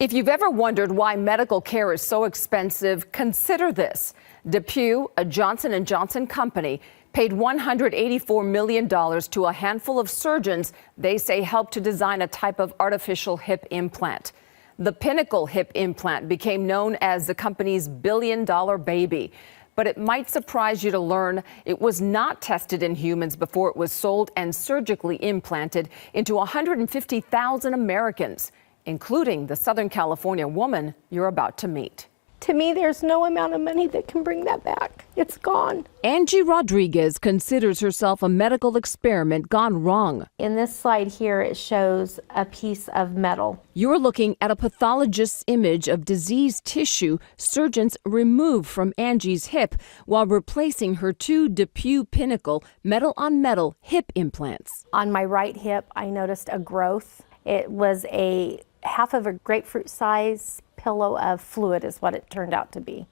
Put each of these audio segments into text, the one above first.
If you've ever wondered why medical care is so expensive, consider this. DePuy, a Johnson & Johnson company, paid $184 million to a handful of surgeons they say helped to design a type of artificial hip implant. The Pinnacle hip implant became known as the company's billion-dollar baby. But it might surprise you to learn it was not tested in humans before it was sold and surgically implanted into 150,000 Americans, including the Southern California woman you're about to meet. To me, there's no amount of money that can bring that back. It's gone. Angie Rodriguez considers herself a medical experiment gone wrong. In this slide here, it shows a piece of metal. You're looking at a pathologist's image of diseased tissue surgeons removed from Angie's hip while replacing her two DePuy Pinnacle metal-on-metal hip implants. On my right hip, I noticed a growth. It was a half of a grapefruit size pillow of fluid is what it turned out to be.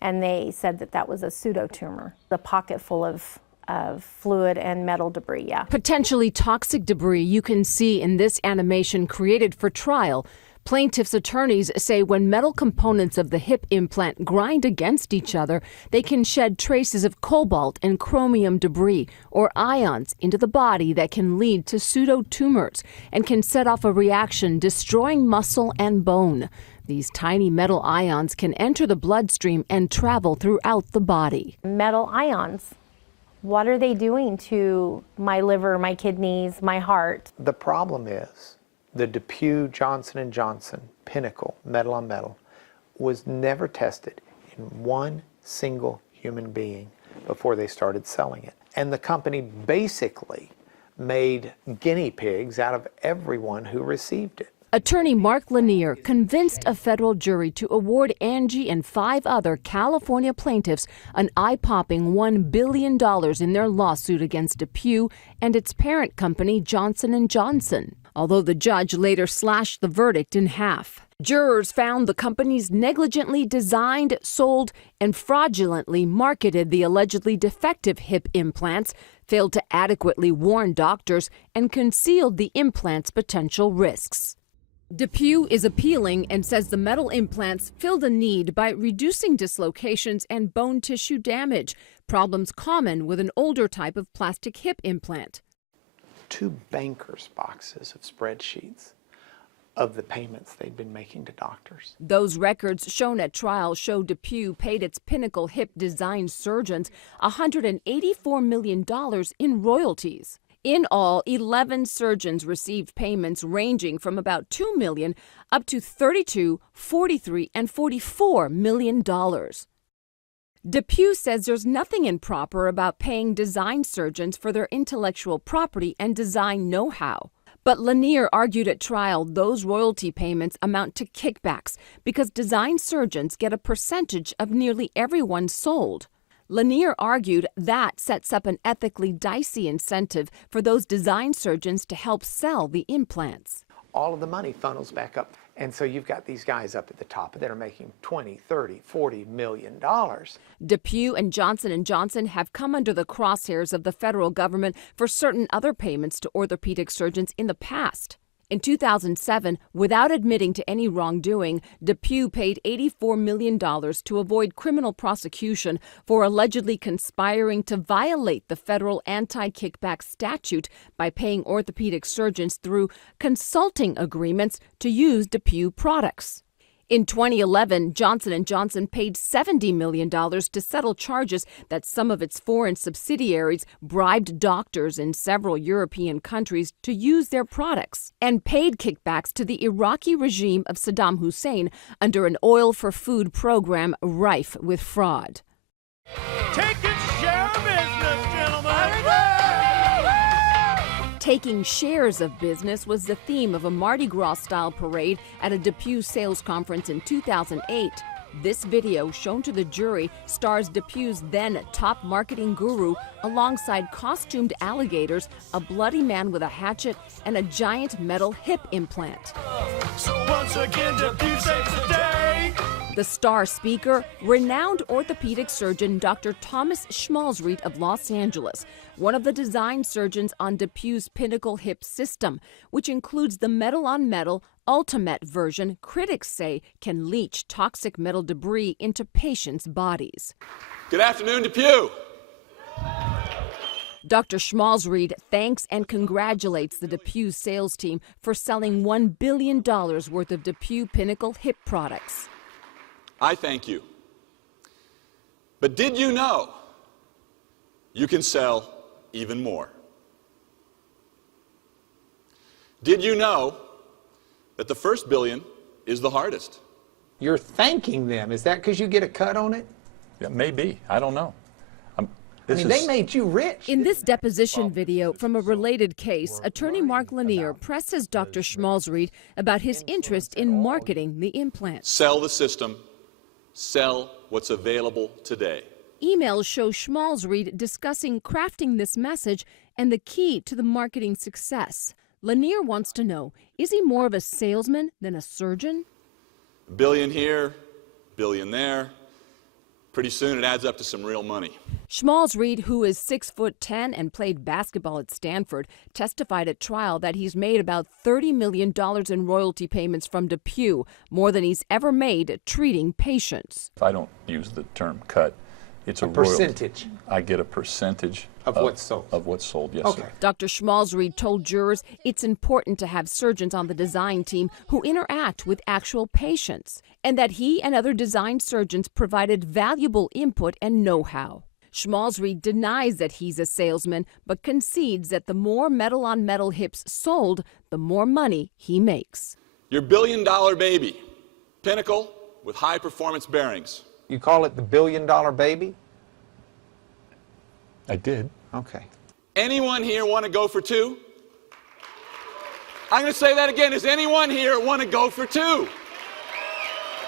And they said that that was a pseudotumor, a pocket full of fluid and metal debris, yeah. Potentially toxic debris you can see in this animation created for trial. Plaintiffs' attorneys say when metal components of the hip implant grind against each other, they can shed traces of cobalt and chromium debris or ions into the body that can lead to pseudotumors and can set off a reaction destroying muscle and bone. These tiny metal ions can enter the bloodstream and travel throughout the body. Metal ions, what are they doing to my liver, my kidneys, my heart? The problem is the DePuy Johnson & Johnson Pinnacle metal-on-metal was never tested in one single human being before they started selling it. And the company basically made guinea pigs out of everyone who received it. Attorney Mark Lanier convinced a federal jury to award Angie and 5 other California plaintiffs an eye-popping $1 billion in their lawsuit against DePuy and its parent company Johnson & Johnson, although the judge later slashed the verdict in half. Jurors found the companies negligently designed, sold, and fraudulently marketed the allegedly defective hip implants, failed to adequately warn doctors, and concealed the implants' potential risks. DePuy is appealing and says the metal implants filled a need by reducing dislocations and bone tissue damage, problems common with an older type of plastic hip implant. 2 bankers' boxes of spreadsheets of the payments they'd been making to doctors. Those records shown at trial show DePuy paid its Pinnacle hip design surgeons $184 million in royalties. In all, 11 surgeons received payments ranging from about $2 million up to $32, $43, and $44 million. DePuy says there's nothing improper about paying design surgeons for their intellectual property and design know-how. But Lanier argued at trial those royalty payments amount to kickbacks because design surgeons get a percentage of nearly everyone sold. Lanier argued that sets up an ethically dicey incentive for those design surgeons to help sell the implants. All of the money funnels back up. And so you've got these guys up at the top that are making $20, $30, $40 million. DePuy and Johnson & Johnson have come under the crosshairs of the federal government for certain other payments to orthopedic surgeons in the past. In 2007, without admitting to any wrongdoing, DePuy paid $84 million to avoid criminal prosecution for allegedly conspiring to violate the federal anti-kickback statute by paying orthopedic surgeons through consulting agreements to use DePuy products. In 2011, Johnson & Johnson paid $70 million to settle charges that some of its foreign subsidiaries bribed doctors in several European countries to use their products, and paid kickbacks to the Iraqi regime of Saddam Hussein under an oil-for-food program rife with fraud. Take its share of business, gentlemen! Taking shares of business was the theme of a Mardi Gras-style parade at a DePuy sales conference in 2008. This video, shown to the jury, stars DePuy's then top marketing guru alongside costumed alligators, a bloody man with a hatchet, and a giant metal hip implant. So once again, DePuy saves the day! The star speaker, renowned orthopedic surgeon Dr. Thomas Schmalzried of Los Angeles, one of the design surgeons on DePuy's Pinnacle hip system, which includes the metal-on-metal, ultimate version, critics say, can leach toxic metal debris into patients' bodies. Good afternoon, DePuy. Dr. Schmalzried thanks and congratulates the DePuy sales team for selling $1 billion worth of DePuy Pinnacle hip products. I thank you. But did you know you can sell even more? Did you know that the first billion is the hardest? You're thanking them. Is that because you get a cut on it? Yeah, maybe. I don't know. They made you rich. In this deposition video from a related case, attorney Mark Lanier presses Dr. Schmalzried about his interest in marketing the implant. Sell the system. Sell what's available today. Emails show Schmalzried discussing crafting this message and the key to the marketing success. Lanier wants to know, is he more of a salesman than a surgeon? Billion here, billion there. Pretty soon it adds up to some real money. Schmalzried, who is 6'10" and played basketball at Stanford, testified at trial that he's made about $30 million in royalty payments from DePuy, more than he's ever made treating patients. I don't use the term cut. It's a percentage. I get a percentage of what's sold. Of what's sold, yes, Okay. sir. Dr. Schmalzried told jurors it's important to have surgeons on the design team who interact with actual patients, and that he and other design surgeons provided valuable input and know-how. Schmalzried denies that he's a salesman, but concedes that the more metal-on-metal hips sold, the more money he makes. Your billion-dollar baby, Pinnacle with high-performance bearings. You call it the billion-dollar baby? I did. Okay. Anyone here want to go for two? I'm going to say that again. Does anyone here want to go for two?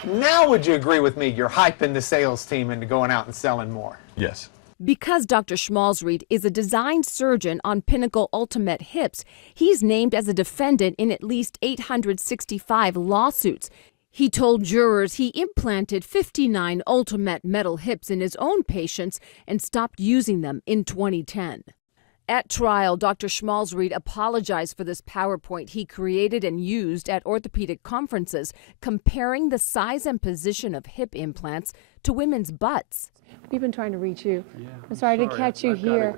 Now would you agree with me? You're hyping the sales team into going out and selling more. Yes. Because Dr. Schmalzried is a design surgeon on Pinnacle Ultimate Hips, he's named as a defendant in at least 865 lawsuits. He told jurors he implanted 59 Ultimate metal hips in his own patients and stopped using them in 2010. At trial, Dr. Schmalzried apologized for this PowerPoint he created and used at orthopedic conferences, comparing the size and position of hip implants to women's butts. We've been trying to reach you. I'm sorry to catch you here.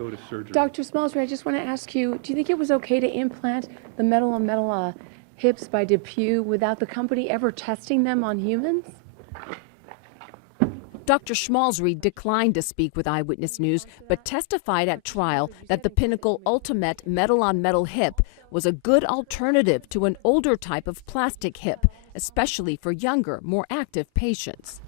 Dr. Schmalzried, I just want to ask you, do you think it was okay to implant the metal-on-metal hips by DePuy without the company ever testing them on humans? Dr. Schmalzried declined to speak with Eyewitness News, but testified at trial that the Pinnacle Ultimate metal-on-metal hip was a good alternative to an older type of plastic hip, especially for younger, more active patients.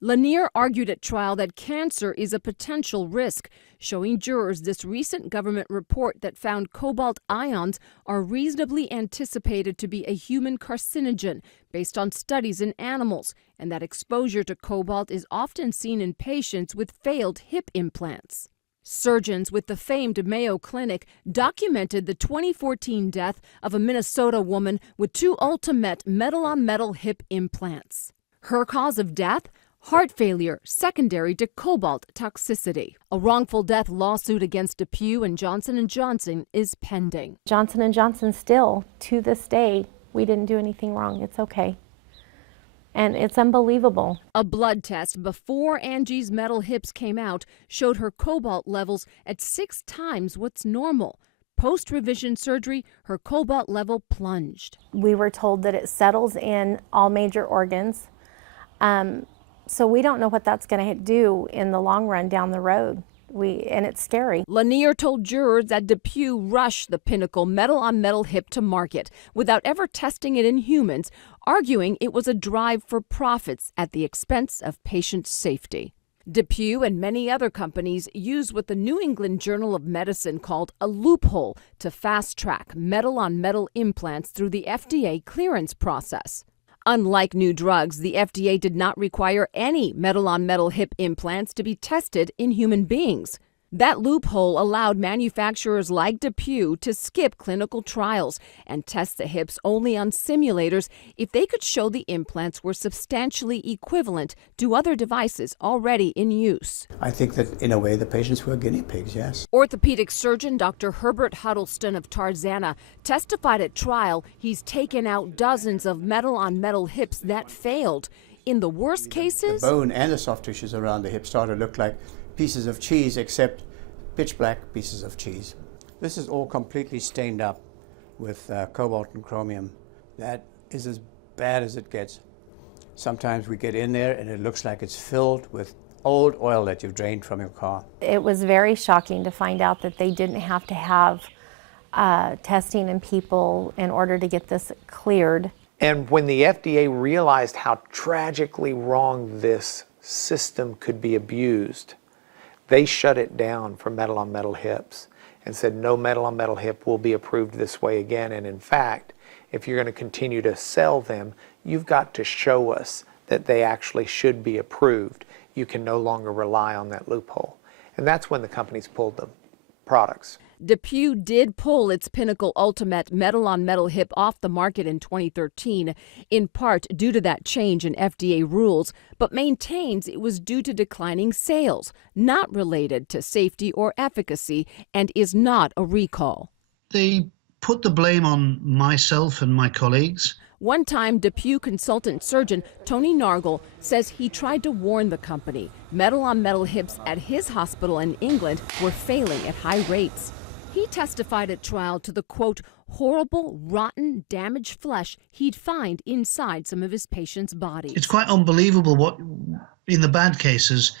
Lanier argued at trial that cancer is a potential risk, showing jurors this recent government report that found cobalt ions are reasonably anticipated to be a human carcinogen based on studies in animals, and that exposure to cobalt is often seen in patients with failed hip implants. Surgeons with the famed Mayo Clinic documented the 2014 death of a Minnesota woman with 2 Ultimate metal-on-metal hip implants. Her cause of death? Heart failure secondary to cobalt toxicity. A wrongful death lawsuit against DePuy and Johnson & Johnson is pending. Johnson & Johnson still, to this day, we didn't do anything wrong. It's okay. And it's unbelievable. A blood test before Angie's metal hips came out showed her cobalt levels at 6 times what's normal. Post-revision surgery, her cobalt level plunged. We were told that it settles in all major organs. So we don't know what that's going to do in the long run down the road. And it's scary. Lanier told jurors that DePuy rushed the Pinnacle metal-on-metal hip to market without ever testing it in humans, arguing it was a drive for profits at the expense of patient safety. DePuy and many other companies use what the New England Journal of Medicine called a loophole to fast-track metal-on-metal implants through the FDA clearance process. Unlike new drugs, the FDA did not require any metal-on-metal hip implants to be tested in human beings. That loophole allowed manufacturers like DePuy to skip clinical trials and test the hips only on simulators if they could show the implants were substantially equivalent to other devices already in use. I think that, in a way, the patients were guinea pigs, yes. Orthopedic surgeon Dr. Herbert Huddleston of Tarzana testified at trial he's taken out dozens of metal-on-metal hips that failed. In the worst cases, the bone and the soft tissues around the hip started to look like pieces of cheese, except pitch black pieces of cheese. This is all completely stained up with cobalt and chromium. That is as bad as it gets. Sometimes we get in there and it looks like it's filled with old oil that you've drained from your car. It was very shocking to find out that they didn't have to have testing in people in order to get this cleared. And when the FDA realized how tragically wrong this system could be abused, they shut it down for metal-on-metal hips and said no metal-on-metal hip will be approved this way again. And in fact, if you're going to continue to sell them, you've got to show us that they actually should be approved. You can no longer rely on that loophole. And that's when the companies pulled the products. DePuy did pull its Pinnacle Ultimate metal-on-metal hip off the market in 2013, in part due to that change in FDA rules, but maintains it was due to declining sales, not related to safety or efficacy, and is not a recall. They put the blame on myself and my colleagues. One-time DePuy consultant surgeon Tony Nargle says he tried to warn the company. Metal-on-metal hips at his hospital in England were failing at high rates. He testified at trial to the, quote, horrible, rotten, damaged flesh he'd find inside some of his patients' bodies. It's quite unbelievable what, in the bad cases,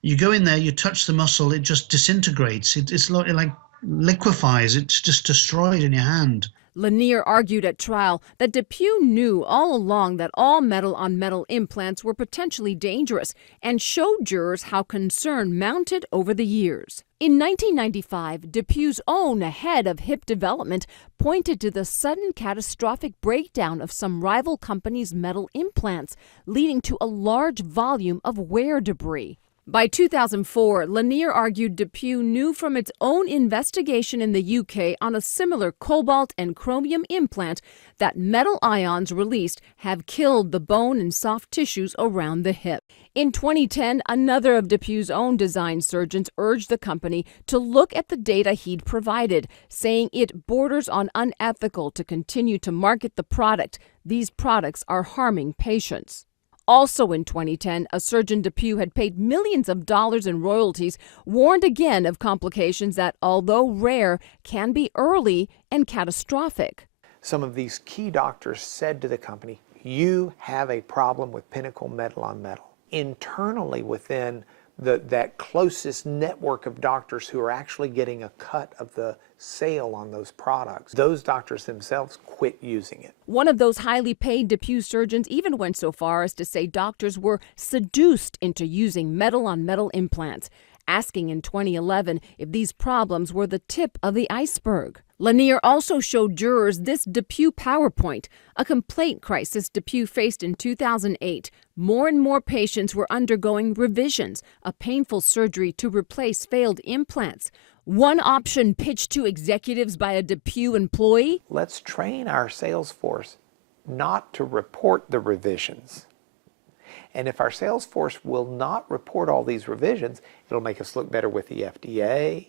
you go in there, you touch the muscle, it just disintegrates. It's like liquefies, it's just destroyed in your hand. Lanier argued at trial that DePuy knew all along that all metal-on-metal implants were potentially dangerous and showed jurors how concern mounted over the years. In 1995, DePuy's own head of hip development pointed to the sudden catastrophic breakdown of some rival companies' metal implants, leading to a large volume of wear debris. By 2004, Lanier argued DePuy knew from its own investigation in the UK on a similar cobalt and chromium implant that metal ions released have killed the bone and soft tissues around the hip. In 2010, another of DePuy's own design surgeons urged the company to look at the data he'd provided, saying it borders on unethical to continue to market the product. These products are harming patients. Also in 2010, a surgeon DePuy had paid millions of dollars in royalties warned again of complications that, although rare, can be early and catastrophic. Some of these key doctors said to the company, you have a problem with Pinnacle metal-on-metal. Internally within that closest network of doctors who are actually getting a cut of the sale on those products, those doctors themselves quit using it. One of those highly paid DePuy surgeons even went so far as to say doctors were seduced into using metal-on-metal implants, asking in 2011 if these problems were the tip of the iceberg. Lanier also showed jurors this DePuy PowerPoint, a complaint crisis DePuy faced in 2008. More and more patients were undergoing revisions, a painful surgery to replace failed implants. One option pitched to executives by a DePuy employee: let's train our sales force not to report the revisions. And if our sales force will not report all these revisions, it'll make us look better with the FDA.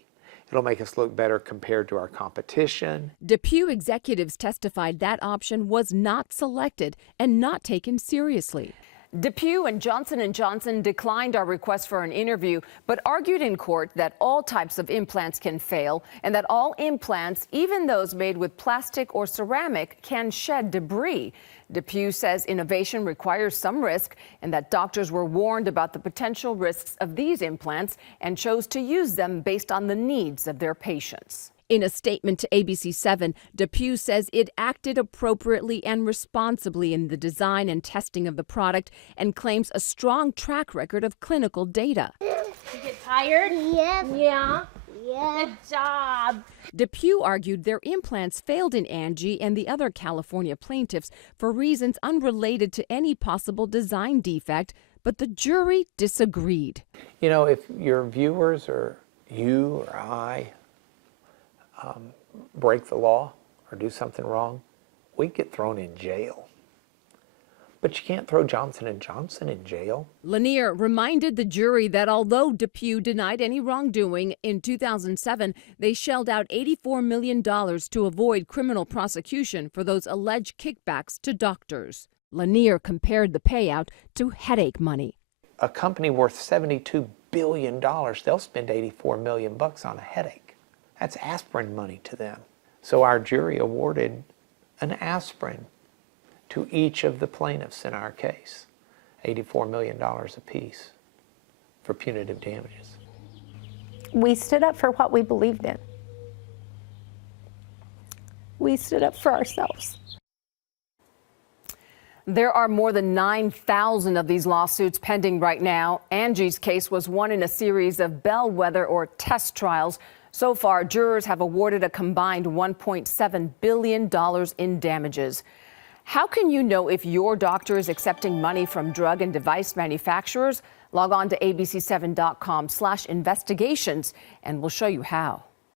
It'll make us look better compared to our competition. DePuy executives testified that option was not selected and not taken seriously. DePuy and Johnson & Johnson declined our request for an interview, but argued in court that all types of implants can fail and that all implants, even those made with plastic or ceramic, can shed debris. DePuy says innovation requires some risk and that doctors were warned about the potential risks of these implants and chose to use them based on the needs of their patients. In a statement to ABC7, DePuy says it acted appropriately and responsibly in the design and testing of the product and claims a strong track record of clinical data. You get tired? Yes. Yeah. Yeah. Good job. DePuy argued their implants failed in Angie and the other California plaintiffs for reasons unrelated to any possible design defect, but the jury disagreed. You know, if your viewers are you or I break the law or do something wrong, we get thrown in jail. But you can't throw Johnson & Johnson in jail. Lanier reminded the jury that although DePuy denied any wrongdoing, in 2007 they shelled out $84 million to avoid criminal prosecution for those alleged kickbacks to doctors. Lanier compared the payout to headache money. A company worth $72 billion, they'll spend $84 million on a headache. That's aspirin money to them. So our jury awarded an aspirin to each of the plaintiffs in our case, $84 million apiece for punitive damages. We stood up for what we believed in. We stood up for ourselves. There are more than 9,000 of these lawsuits pending right now. Angie's case was one in a series of bellwether or test trials. So far, jurors have awarded a combined $1.7 billion in damages. How can you know if your doctor is accepting money from drug and device manufacturers? Log on to abc7.com/investigations and we'll show you how.